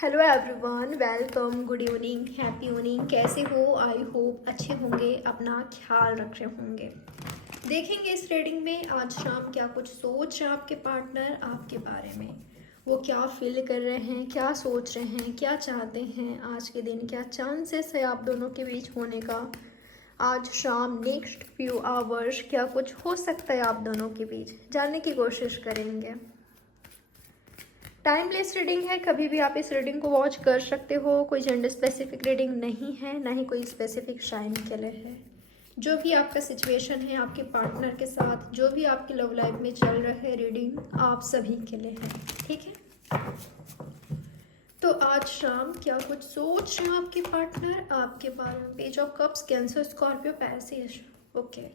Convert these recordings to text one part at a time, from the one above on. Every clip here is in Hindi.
Hello everyone, welcome, good evening, happy evening. कैसे हो? आई होप अच्छे होंगे, अपना ख्याल रख रहे होंगे। देखेंगे इस रीडिंग में आज शाम क्या कुछ सोच रहे हैं आपके पार्टनर आपके बारे में। वो क्या फील कर रहे हैं, क्या सोच रहे हैं, क्या चाहते हैं आज के दिन, क्या चांसेस है आप दोनों के बीच होने का। आज शाम नेक्स्ट फ्यू आवर्स क्या कुछ हो सकता है आप दोनों के बीच, जानने की कोशिश करेंगे। टाइमलेस रीडिंग है, कभी भी आप इस रीडिंग को वॉच कर सकते हो। कोई जेंडर स्पेसिफिक रीडिंग नहीं है, ना ही कोई स्पेसिफिक टाइम के लिए है। जो भी आपका सिचुएशन है आपके पार्टनर के साथ, जो भी आपकी लव लाइफ में चल रहा है, रीडिंग आप सभी के लिए है। ठीक है, तो आज शाम क्या कुछ सोच रहे हैं आपके पार्टनर आपके बारे में। Page of cups, cancer, Scorpio, passage. Okay,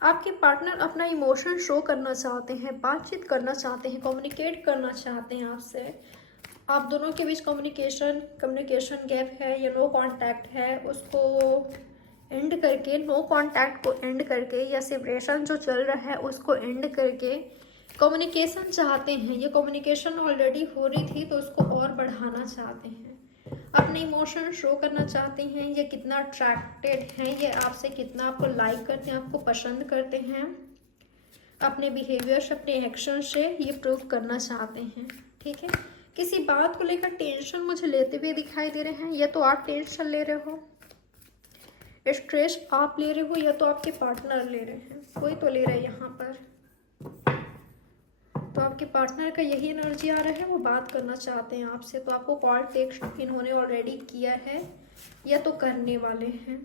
आपके पार्टनर अपना इमोशन शो करना चाहते हैं, बातचीत करना चाहते हैं, कम्युनिकेट करना चाहते हैं आपसे। आप दोनों के बीच कम्युनिकेशन गैप है या नो कांटेक्ट है, उसको एंड करके, नो कांटेक्ट को एंड करके, या सेपरेशन जो चल रहा है उसको एंड करके कम्युनिकेशन चाहते हैं। ये कम्युनिकेशन ऑलरेडी हो रही थी तो उसको और बढ़ाना चाहते हैं, अपने इमोशन शो करना चाहते हैं। ये कितना अट्रैक्टेड हैं, ये आपसे कितना आपको लाइक करते हैं, आपको पसंद करते हैं, अपने बिहेवियर से, अपने एक्शन से ये प्रूव करना चाहते हैं। ठीक है, किसी बात को लेकर टेंशन मुझे लेते हुए दिखाई दे रहे हैं। या तो आप टेंशन ले रहे हो, स्ट्रेस आप ले रहे हो, या तो आपके पार्टनर ले रहे हैं, कोई तो ले रहा है यहाँ पर। तो आपके पार्टनर का यही एनर्जी आ रहा है, वो बात करना चाहते हैं आपसे। तो आपको कॉल टेक्स्ट इन्होंने ऑलरेडी किया है या तो करने वाले हैं।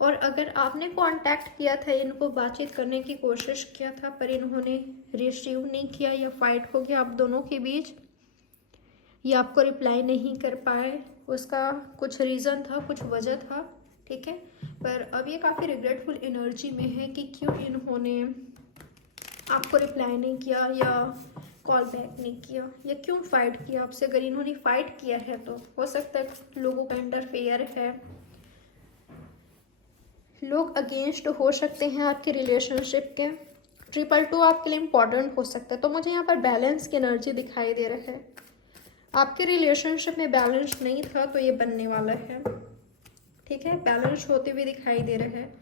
और अगर आपने कांटेक्ट किया था, इनको बातचीत करने की कोशिश किया था, पर इन्होंने रिसीव नहीं किया या फाइट हो गया आप दोनों के बीच, या आपको रिप्लाई नहीं कर पाए, उसका कुछ रीज़न था, कुछ वजह था। ठीक है, पर अब ये काफ़ी रिग्रेटफुल एनर्जी में है कि क्यों इन्होंने आपको रिप्लाई नहीं किया या कॉल बैक नहीं किया, या क्यों फाइट किया आपसे। अगर इन्होंने फाइट किया है तो हो सकता है लोगों का इंटरफेयर है, लोग अगेंस्ट हो सकते हैं आपके रिलेशनशिप के। 222 आपके लिए इम्पॉर्टेंट हो सकता है। तो मुझे यहाँ पर बैलेंस की एनर्जी दिखाई दे रहा है। आपके रिलेशनशिप में बैलेंस नहीं था तो ये बनने वाला है। ठीक है, बैलेंस होते हुए दिखाई दे रहा है।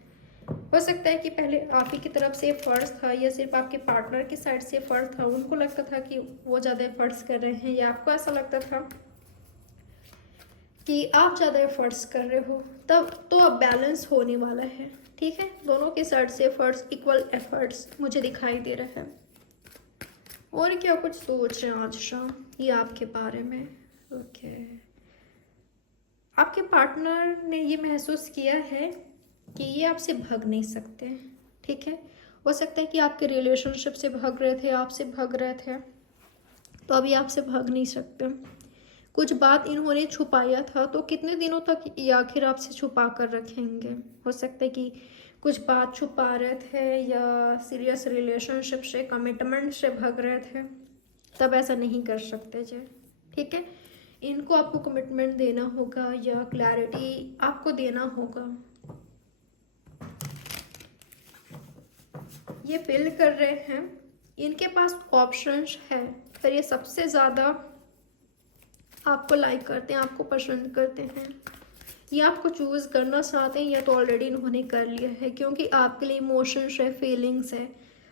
हो सकता है कि पहले आप ही की तरफ से एफर्ट्स था, या सिर्फ आपके पार्टनर की साइड से एफर्ट था। उनको लगता था कि वो ज़्यादा एफर्ट्स कर रहे हैं, या आपको ऐसा लगता था कि आप ज़्यादा एफर्ट्स कर रहे हो। तब तो अब बैलेंस होने वाला है। ठीक है, दोनों की साइड से एफर्ट्स, इक्वल एफर्ट्स मुझे दिखाई दे रहा है। और क्या कुछ सोच रहे हैं आज शाम ये आपके बारे में। ओके, आपके पार्टनर ने ये महसूस किया है कि ये आपसे भाग नहीं सकते। ठीक है, हो सकता है कि आपके रिलेशनशिप से भाग रहे थे, आपसे भाग रहे थे, तो अभी आपसे भाग नहीं सकते। कुछ बात इन्होंने छुपाया था, तो कितने दिनों तक ये आखिर आपसे छुपा कर रखेंगे। हो सकता है कि कुछ बात छुपा रहे थे, या सीरियस रिलेशनशिप से, कमिटमेंट से भाग रहे थे, तब ऐसा नहीं कर सकते जी। ठीक है, इनको आपको कमिटमेंट देना होगा या क्लैरिटी आपको देना होगा। ये फील कर रहे हैं, इनके पास ऑप्शंस है, पर ये सबसे ज़्यादा आपको लाइक करते हैं, आपको पसंद करते हैं, ये आपको चूज़ करना चाहते हैं, या तो ऑलरेडी इन्होंने कर लिया है। क्योंकि आपके लिए इमोशंस है, फीलिंग्स है,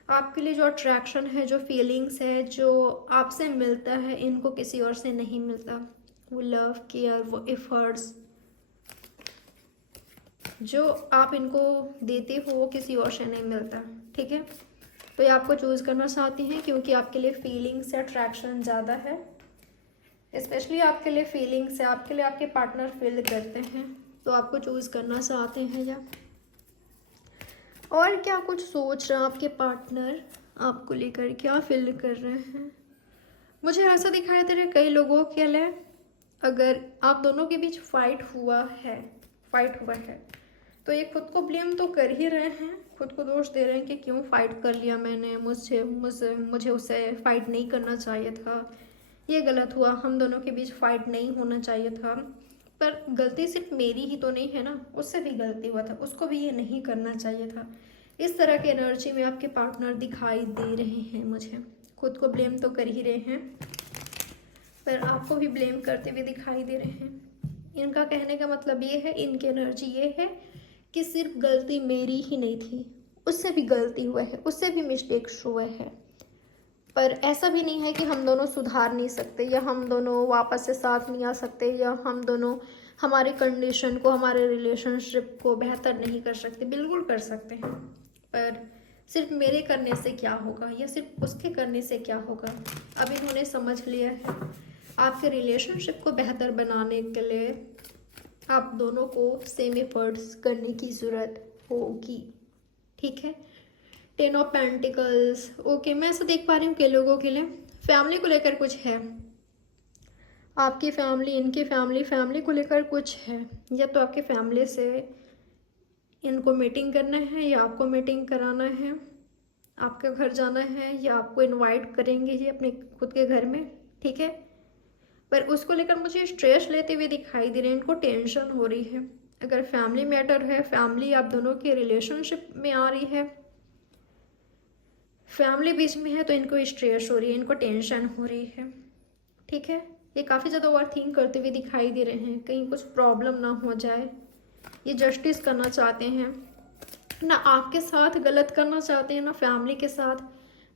आपके लिए जो अट्रैक्शन है, जो फीलिंग्स है, जो आपसे मिलता है, इनको किसी और से नहीं मिलता। वो लव, केयर, वो एफर्ट्स जो आप इनको देते हो वो किसी और से नहीं मिलता। ठीक है, तो ये आपको चूज़ करना चाहती हैं क्योंकि आपके लिए फीलिंग्स से अट्रैक्शन ज़्यादा है। स्पेशली आपके लिए फीलिंग्स है, आपके लिए आपके पार्टनर फील करते हैं, तो आपको चूज़ करना चाहते हैं। या और क्या कुछ सोच रहे हैं आपके पार्टनर आपको लेकर, क्या फील कर रहे हैं। मुझे ऐसा दिखाई दे रहा है कई लोगों के लिए, अगर आप दोनों के बीच फाइट हुआ है तो ये खुद को ब्लेम तो कर ही रहे हैं, खुद को दोष दे रहे हैं कि क्यों फाइट कर लिया मैंने, मुझे उससे फाइट नहीं करना चाहिए था, ये गलत हुआ, हम दोनों के बीच फाइट नहीं होना चाहिए था। पर गलती सिर्फ मेरी ही तो नहीं है ना, उससे भी गलती हुआ था, उसको भी ये नहीं करना चाहिए था। इस तरह की एनर्जी में आपके पार्टनर दिखाई दे रहे हैं मुझे, खुद को ब्लेम तो कर ही रहे हैं, पर आपको भी ब्लेम करते हुए दिखाई दे रहे हैं। इनका कहने का मतलब ये है, इनकी एनर्जी ये है कि सिर्फ गलती मेरी ही नहीं थी, उससे भी गलती हुआ है, उससे भी मिस्टेक्स हुए हैं। पर ऐसा भी नहीं है कि हम दोनों सुधार नहीं सकते, या हम दोनों वापस से साथ नहीं आ सकते, या हम दोनों हमारे कंडीशन को, हमारे रिलेशनशिप को बेहतर नहीं कर सकते। बिल्कुल कर सकते हैं, पर सिर्फ मेरे करने से क्या होगा या सिर्फ उसके करने से क्या होगा। अब इन्होंने समझ लिया है आपके रिलेशनशिप को बेहतर बनाने के लिए आप दोनों को सेम एफर्ट्स करने की ज़रूरत होगी। ठीक है। 10 ऑफ पेंटिकल्स, ओके, मैं ऐसा देख पा रही हूँ कई लोगों के लिए फैमिली को लेकर कुछ है, आपकी फैमिली, इनकी फैमिली, फैमिली को लेकर कुछ है, या तो आपकी फैमिली से इनको मीटिंग करना है या आपको मीटिंग कराना है, आपके घर जाना है या आपको इनवाइट करेंगे ये अपने खुद के घर में। ठीक है, पर उसको लेकर मुझे स्ट्रेस लेते हुए दिखाई दे रहे हैं, इनको टेंशन हो रही है। अगर फैमिली मैटर है, फैमिली आप दोनों के रिलेशनशिप में आ रही है, फैमिली बीच में है, तो इनको स्ट्रेस हो रही है, इनको टेंशन हो रही है। ठीक है, ये काफ़ी ज़्यादा ओवर थिंक करते हुए दिखाई दे रहे हैं, कहीं कुछ प्रॉब्लम ना हो जाए। ये जस्टिस करना चाहते हैं, ना आपके साथ गलत करना चाहते हैं, ना फैमिली के साथ,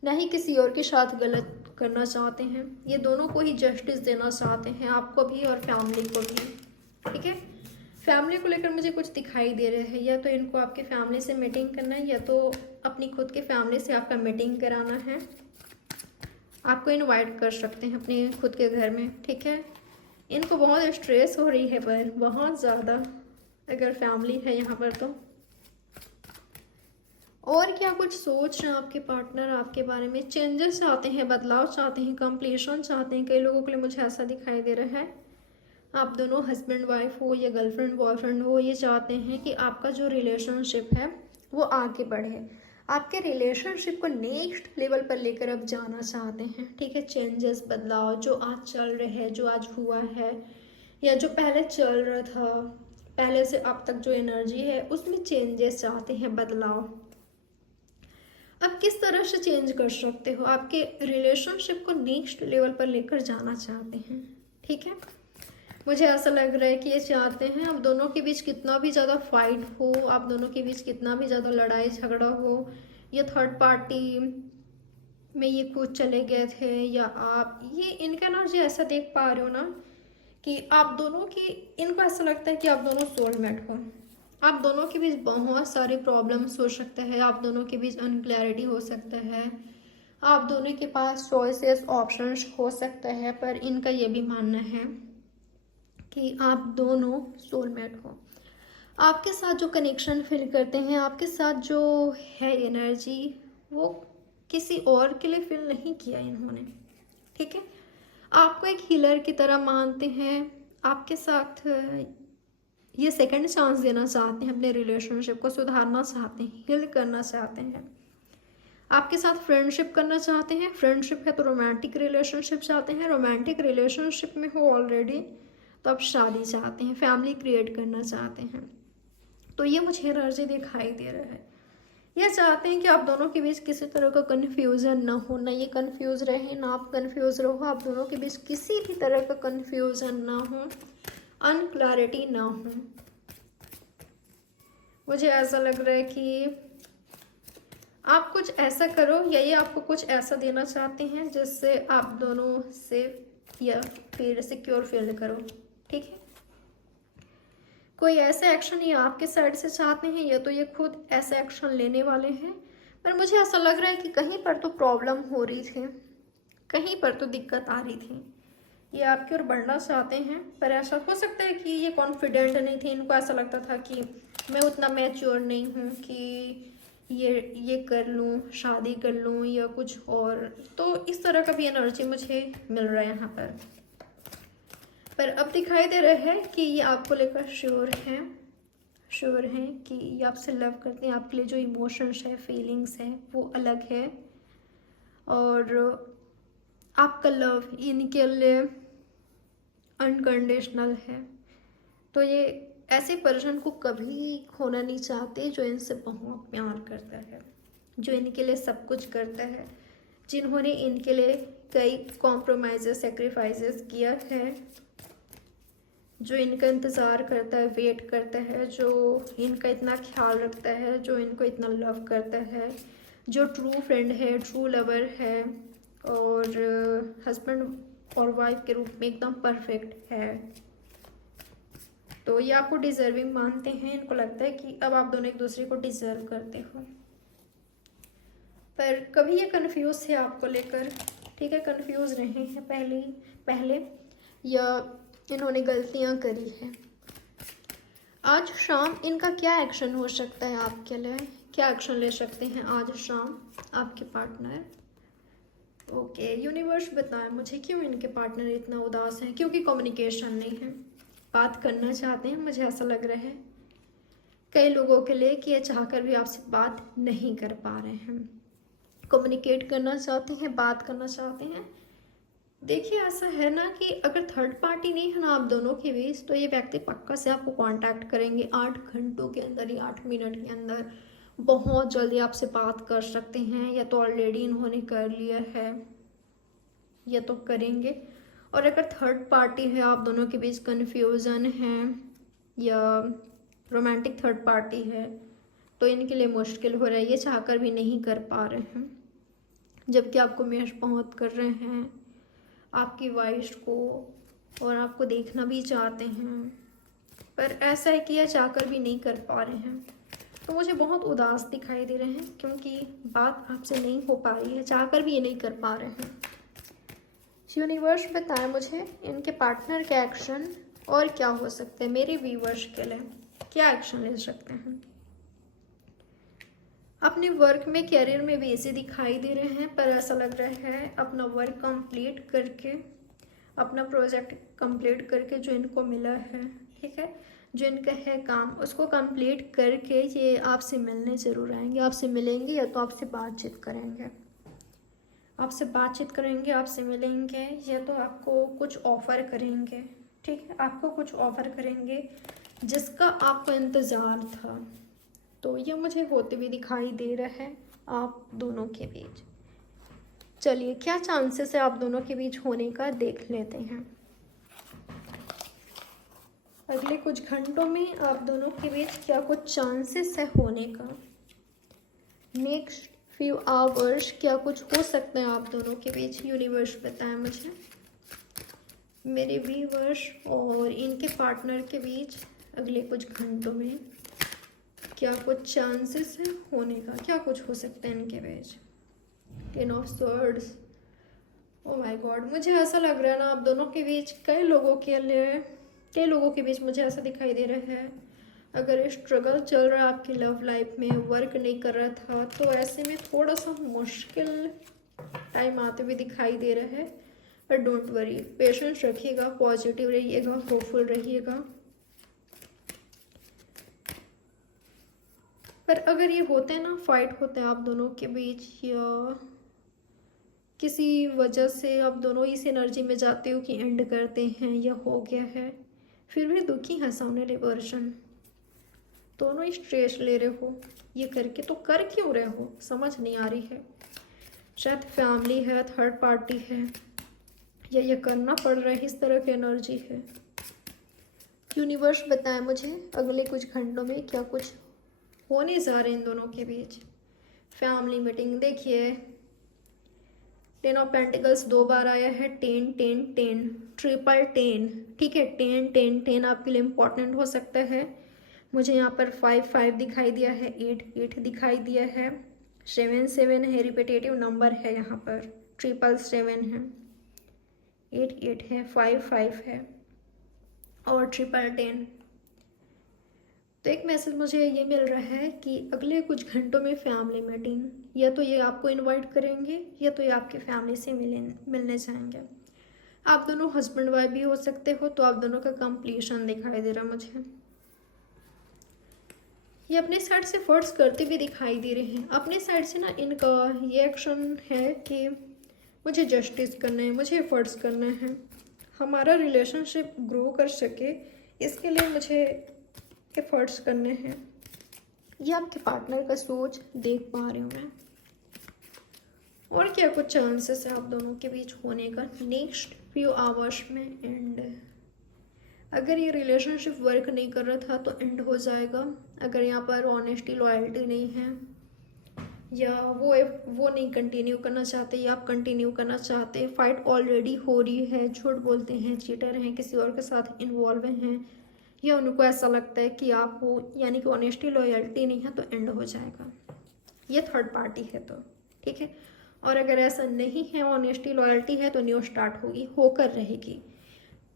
ना ही किसी और के साथ गलत करना चाहते हैं। ये दोनों को ही जस्टिस देना चाहते हैं, आपको भी और फैमिली को भी। ठीक है, फैमिली को लेकर मुझे कुछ दिखाई दे रहा है, या तो इनको आपकी फैमिली से मीटिंग करना है, या तो अपनी खुद की फैमिली से आपका मीटिंग कराना है। आपको इनवाइट कर सकते हैं अपने खुद के घर में। ठीक है, इनको बहुत स्ट्रेस हो रही है, पर बहुत ज़्यादा, अगर फैमिली है यहाँ पर तो। और क्या कुछ सोच रहे हैं आपके पार्टनर आपके बारे में, चेंजेस चाहते हैं, बदलाव चाहते हैं, कंप्लीशन चाहते हैं। कई लोगों के लिए मुझे ऐसा दिखाई दे रहा है आप दोनों हस्बैंड वाइफ हो या गर्लफ्रेंड बॉयफ्रेंड हो, ये चाहते हैं कि आपका जो रिलेशनशिप है वो आगे बढ़े, आपके रिलेशनशिप को नेक्स्ट लेवल पर लेकर अब जाना चाहते हैं। ठीक है, चेंजेस, बदलाव जो आज चल रहे हैं, जो आज हुआ है या जो पहले चल रहा था, पहले से अब तक जो एनर्जी है उसमें चेंजेस चाहते हैं, बदलाव। अब किस तरह से चेंज कर सकते हो, आपके रिलेशनशिप को नेक्स्ट लेवल पर लेकर जाना चाहते हैं। ठीक है, मुझे ऐसा लग रहा है कि ये चाहते हैं आप दोनों के बीच कितना भी ज़्यादा फाइट हो, आप दोनों के बीच कितना भी ज़्यादा लड़ाई झगड़ा हो, या थर्ड पार्टी में ये खुद चले गए थे, या आप, ये इनका एनर्जी ऐसा देख पा रहे हो ना कि आप दोनों की, इनको ऐसा लगता है कि आप दोनों सोलमेट हो। आप दोनों के बीच बहुत सारे प्रॉब्लम्स हो सकते हैं, आप दोनों के बीच अनक्लैरिटी हो सकता है, आप दोनों के पास चॉइसेस ऑप्शंस हो सकता है, पर इनका ये भी मानना है कि आप दोनों सोलमेट हो। आपके साथ जो कनेक्शन फील करते हैं, आपके साथ जो है एनर्जी, वो किसी और के लिए फील नहीं किया इन्होंने। ठीक है, आपको एक हीलर की तरह मानते हैं, आपके साथ ये सेकंड चांस देना चाहते हैं, अपने रिलेशनशिप को सुधारना चाहते हैं, हील करना चाहते हैं, आपके साथ फ्रेंडशिप करना चाहते हैं। फ्रेंडशिप है तो रोमांटिक रिलेशनशिप चाहते हैं, रोमांटिक रिलेशनशिप में हो ऑलरेडी तो आप शादी चाहते हैं, फैमिली क्रिएट करना चाहते हैं। तो ये मुझे एनर्जी दिखाई दे रहा है, ये चाहते हैं कि आप दोनों के बीच किसी तरह का कन्फ्यूज़न ना हो, ना ये कन्फ्यूज़ रहे, ना आप कन्फ्यूज़ रहो, आप दोनों के बीच किसी भी तरह का कन्फ्यूज़न ना हो, अनक्लैरिटी ना हो। मुझे ऐसा लग रहा है कि आप कुछ ऐसा करो, या ये आपको कुछ ऐसा देना चाहते हैं जिससे आप दोनों सेफ या फिर सिक्योर फील करो। ठीक है, कोई ऐसे एक्शन ये आपके साइड से चाहते हैं, या तो ये खुद ऐसे एक्शन लेने वाले हैं। पर मुझे ऐसा लग रहा है कि कहीं पर तो प्रॉब्लम हो रही थी, कहीं पर तो दिक्कत आ रही थी, ये आपकी ओर बढ़ना चाहते हैं। पर ऐसा हो सकता है कि ये कॉन्फिडेंट नहीं थे, इनको ऐसा लगता था कि मैं उतना मैच्योर नहीं हूँ कि ये कर लूँ, शादी कर लूँ या कुछ और। तो इस तरह का भी एनर्जी मुझे मिल रहा है यहाँ पर अब दिखाई दे रहा है कि ये आपको लेकर श्योर हैं कि ये आपसे लव करते हैं, आपके लिए जो इमोशंस है, फीलिंग्स है, वो अलग है, और आपका लव इनके लिए अनकंडीशनल है। तो ये ऐसे पर्सन को कभी खोना नहीं चाहते जो इनसे बहुत प्यार करता है, जो इनके लिए सब कुछ करता है, जिन्होंने इनके लिए कई कॉम्प्रोमाइज़ सेक्रीफाइसेस किया है, जो इनका इंतज़ार करता है, वेट करता है, जो इनका इतना ख्याल रखता है, जो इनको इतना लव करता है, जो ट्रू फ्रेंड है, ट्रू लवर है और हस्बैंड और वाइफ के रूप में एकदम परफेक्ट है। तो ये आपको डिज़र्विंग मानते हैं, इनको लगता है कि अब आप दोनों एक दूसरे को डिज़र्व करते हो। पर कभी ये कंफ्यूज थे आपको लेकर, ठीक है, कंफ्यूज रहे हैं पहले या इन्होंने गलतियां करी है। आज शाम इनका क्या एक्शन हो सकता है आपके लिए, क्या एक्शन ले सकते हैं आज शाम आपके पार्टनर? ओके, यूनिवर्स बताएं मुझे क्यों इनके पार्टनर इतना उदास हैं? क्योंकि कम्युनिकेशन नहीं है, बात करना चाहते हैं, मुझे ऐसा लग रहा है कई लोगों के लिए कि ये चाहकर भी आपसे बात नहीं कर पा रहे हैं। कम्युनिकेट करना चाहते हैं, बात करना चाहते हैं। देखिए ऐसा है ना कि अगर थर्ड पार्टी नहीं है ना आप दोनों के बीच, तो ये व्यक्ति पक्का से आपको कांटेक्ट करेंगे 8 घंटों के अंदर या 8 मिनट के अंदर बहुत जल्दी आपसे बात कर सकते हैं, या तो ऑलरेडी इन्होंने कर लिया है या तो करेंगे। और अगर थर्ड पार्टी है, आप दोनों के बीच कन्फ्यूज़न है या रोमांटिक थर्ड पार्टी है, तो इनके लिए मुश्किल हो रहा है, ये चाहकर भी नहीं कर पा रहे हैं, जबकि आपको मैच बहुत कर रहे हैं, आपकी वाइफ को, और आपको देखना भी चाहते हैं, पर ऐसा है कि यह चाहकर भी नहीं कर पा रहे हैं। तो मुझे बहुत उदास दिखाई दे रहे हैं क्योंकि बात आपसे नहीं हो पा रही है, चाहकर भी ये नहीं कर पा रहे हैं। यूनिवर्स बताएं मुझे इनके पार्टनर के एक्शन और क्या हो सकते हैं मेरे व्यूवर्स के लिए, क्या एक्शन ले सकते हैं। अपने वर्क में, कैरियर में भी ऐसे दिखाई दे रहे हैं, पर ऐसा लग रहा है अपना वर्क कंप्लीट करके, अपना प्रोजेक्ट कंप्लीट करके जो इनको मिला है, ठीक है, जो इनका है काम, उसको कंप्लीट करके ये आपसे मिलने ज़रूर आएंगे, आपसे मिलेंगे या तो आपसे बातचीत करेंगे, आपसे मिलेंगे या तो आपको कुछ ऑफ़र करेंगे, ठीक है, आपको कुछ ऑफ़र करेंगे जिसका आपको इंतज़ार था। तो ये मुझे होते हुए दिखाई दे रहा है आप दोनों के बीच। चलिए क्या चांसेस है आप दोनों के बीच होने का देख लेते हैं। अगले कुछ घंटों में आप दोनों के बीच क्या कुछ चांसेस है होने का। नेक्स्ट फ्यू आवर्स क्या कुछ हो सकता है आप दोनों के बीच, यूनिवर्स बताएं मुझे। मेरे व्यूअर्स और इनके पार्टनर के बीच अगले कुछ घंटों में क्या कुछ चांसेस है होने का, क्या कुछ हो सकता है इनके बीच। 10 of swords, oh my God, मुझे ऐसा लग रहा है ना आप दोनों के बीच कई लोगों के बीच मुझे ऐसा दिखाई दे रहा है, अगर स्ट्रगल चल रहा है आपकी लव लाइफ में, वर्क नहीं कर रहा था, तो ऐसे में थोड़ा सा मुश्किल टाइम आते हुए दिखाई दे रहा है। पर डोंट वरी, पेशेंस रखिएगा, पॉजिटिव रहिएगा, होपफुल रहिएगा। पर अगर ये होते हैं ना, फाइट होते हैं आप दोनों के बीच या किसी वजह से आप दोनों इस एनर्जी में जाते हो कि एंड करते हैं या हो गया है, फिर भी दुखी है सामने वाले पर्सन, दोनों स्ट्रेस ले रहे हो ये करके, तो कर क्यों रहे हो समझ नहीं आ रही है। शायद फैमिली है, थर्ड पार्टी है, या ये करना पड़ रहा है, इस तरह की एनर्जी है। यूनिवर्स बताएं मुझे अगले कुछ घंटों में क्या कुछ होने जा रहे हैं इन दोनों के बीच। फैमिली मीटिंग, देखिए 10 ऑफ पेंटिकल्स 2 बार आया है, 10 10 10 ट्रिपल 10, ठीक है, 10 10 10 आपके लिए इम्पोर्टेंट हो सकता है। मुझे यहाँ पर 5 5 दिखाई दिया है, 8 8 दिखाई दिया है, 7 7 है, रिपीटेटिव नंबर है, यहाँ पर 777 है, 8 8 है, 5 5 है और 10 तो एक मैसेज मुझे ये मिल रहा है कि अगले कुछ घंटों में फैमिली मीटिंग, या तो ये आपको इनवाइट करेंगे या तो ये आपकी फैमिली से मिलने जाएंगे। आप दोनों हस्बैंड वाइफ भी हो सकते हो, तो आप दोनों का कंप्लीशन दिखाई दे रहा है मुझे। ये अपने साइड से फोर्स करते भी दिखाई दे रहे हैं। अपने साइड से ना इनका ये एक्शन है कि मुझे जस्टिस करना है, मुझे एफर्ट्स करना है, हमारा रिलेशनशिप ग्रो कर सके, इसके लिए मुझे एफर्ट्स करने हैं। ये आपके पार्टनर का सोच देख पा रही हूँ मैं। और क्या कुछ चांसेस है आप दोनों के बीच होने का नेक्स्ट फ्यू आवर्स में। एंड अगर ये रिलेशनशिप वर्क नहीं कर रहा था तो एंड हो जाएगा। अगर यहाँ पर ऑनेस्टी लॉयल्टी नहीं है या वो नहीं कंटिन्यू करना चाहते या आप कंटिन्यू करना चाहते हैं, फाइट ऑलरेडी हो रही है, झूठ बोलते हैं, चीटर हैं, किसी और के साथ इन्वॉल्व हैं, या उनको ऐसा लगता है कि आप हो यानी कि ऑनेस्टी लॉयल्टी नहीं है तो एंड हो जाएगा। ये थर्ड पार्टी है तो ठीक है। और अगर ऐसा नहीं है, ऑनेस्टी लॉयल्टी है, तो न्यू स्टार्ट होगी, होकर रहेगी।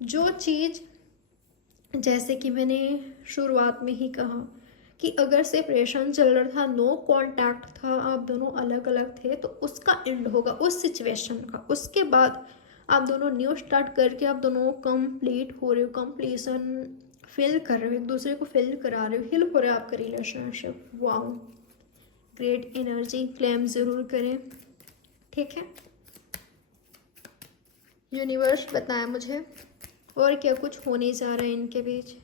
जो चीज़ जैसे कि मैंने शुरुआत में ही कहा कि अगर सेपरेशन चल रहा था, नो कांटेक्ट था, आप दोनों अलग अलग थे, तो उसका एंड होगा उस सिचुएशन का। उसके बाद आप दोनों न्यू स्टार्ट करके आप दोनों कंप्लीट हो रहे हो, कंप्लीशन फील कर रहे हो, एक दूसरे को फील करा रहे हो, हिल हो रहा है आपका relationship. Wow, great energy, claim ज़रूर करें, ठीक है। यूनिवर्स बताया मुझे और क्या कुछ होने जा रहा है इनके बीच।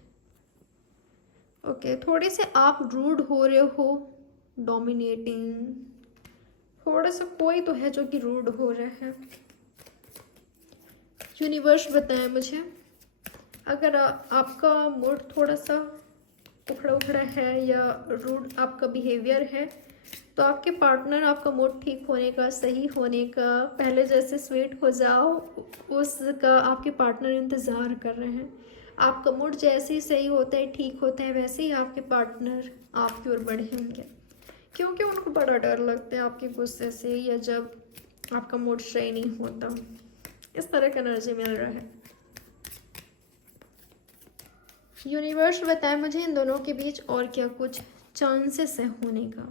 ओके, थोड़े से आप रूड हो रहे हो, डोमिनेटिंग, थोड़ा सा कोई तो है जो कि रूड हो रहा है। यूनिवर्स बताया मुझे अगर आपका मूड थोड़ा सा उखड़ा उखड़ा है या रूड आपका बिहेवियर है, तो आपके पार्टनर आपका मूड ठीक होने का, सही होने का, पहले जैसे स्वीट हो जाओ उसका आपके पार्टनर इंतज़ार कर रहे हैं। आपका मूड जैसे ही सही होता है, ठीक होता है, वैसे ही आपके पार्टनर आपकी ओर बढ़ेंगे, क्योंकि उनको बड़ा डर लगता है आपके गुस्से से या जब आपका मूड सही नहीं होता। इस तरह का एनर्जी मिल रहा है। यूनिवर्स बताए मुझे इन दोनों के बीच और क्या कुछ चांसेस है होने का।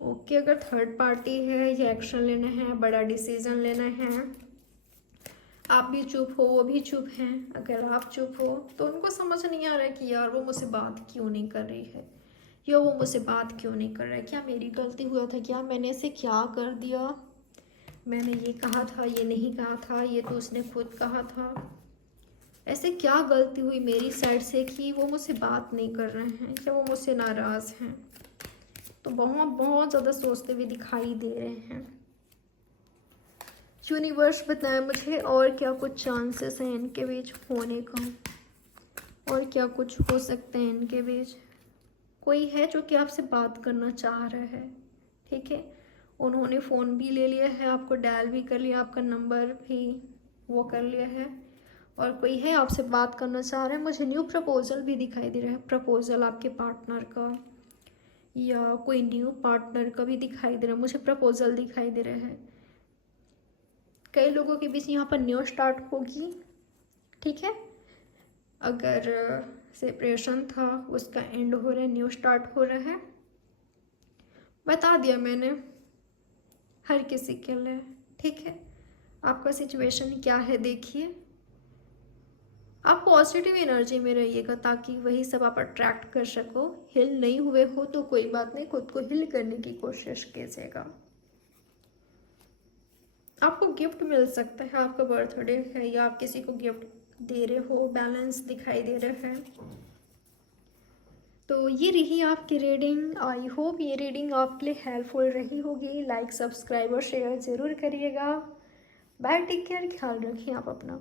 ओके, अगर थर्ड पार्टी है या एक्शन लेना है, बड़ा डिसीजन लेना है, आप भी चुप हो, वो भी चुप हैं। अगर आप चुप हो तो उनको समझ नहीं आ रहा है कि यार वो मुझसे बात क्यों नहीं कर रही है या वो मुझसे बात क्यों नहीं कर रहा है, क्या मेरी गलती हुआ था, क्या मैंने इसे क्या कर दिया, मैंने ये कहा था, ये नहीं कहा था, ये तो उसने खुद कहा था, ऐसे क्या गलती हुई मेरी साइड से कि वो मुझसे बात नहीं कर रहे हैं या वो मुझसे नाराज़ हैं। तो बहुत बहुत ज़्यादा सोचते हुए दिखाई दे रहे हैं। यूनिवर्स बताए मुझे और क्या कुछ चांसेस हैं इनके बीच होने का, और क्या कुछ हो सकते हैं इनके बीच। कोई है जो कि आपसे बात करना चाह रहा है, ठीक है। उन्होंने फ़ोन भी ले लिया है, आपको डायल भी कर लिया, आपका नंबर भी वो कर लिया है, और कोई है आपसे बात करना चाह रहा है। मुझे न्यू प्रपोजल भी दिखाई दे रहा है, प्रपोजल आपके पार्टनर का या कोई न्यू पार्टनर का भी दिखाई दे रहा है। मुझे प्रपोजल दिखाई दे रहा है। कई लोगों के बीच यहाँ पर न्यू स्टार्ट होगी, ठीक है। अगर सेपरेशन था उसका एंड हो रहा है, न्यू स्टार्ट हो रहा है। बता दिया मैंने हर किसी के लिए, ठीक है। आपका सिचुएशन क्या है देखिए। आप पॉजिटिव एनर्जी में रहिएगा ताकि वही सब आप अट्रैक्ट कर सको। हिल नहीं हुए हो तो कोई बात नहीं, खुद को हिल करने की कोशिश कीजिएगा। आपको गिफ्ट मिल सकता है, आपका बर्थडे है या आप किसी को गिफ्ट दे रहे हो, बैलेंस दिखाई दे रहा है। तो ये रही आपकी रीडिंग। आई होप ये रीडिंग आपके लिए हेल्पफुल रही होगी। लाइक, सब्सक्राइब और शेयर ज़रूर करिएगा। बाय, टेक केयर, ख्याल रखिए आप अपना।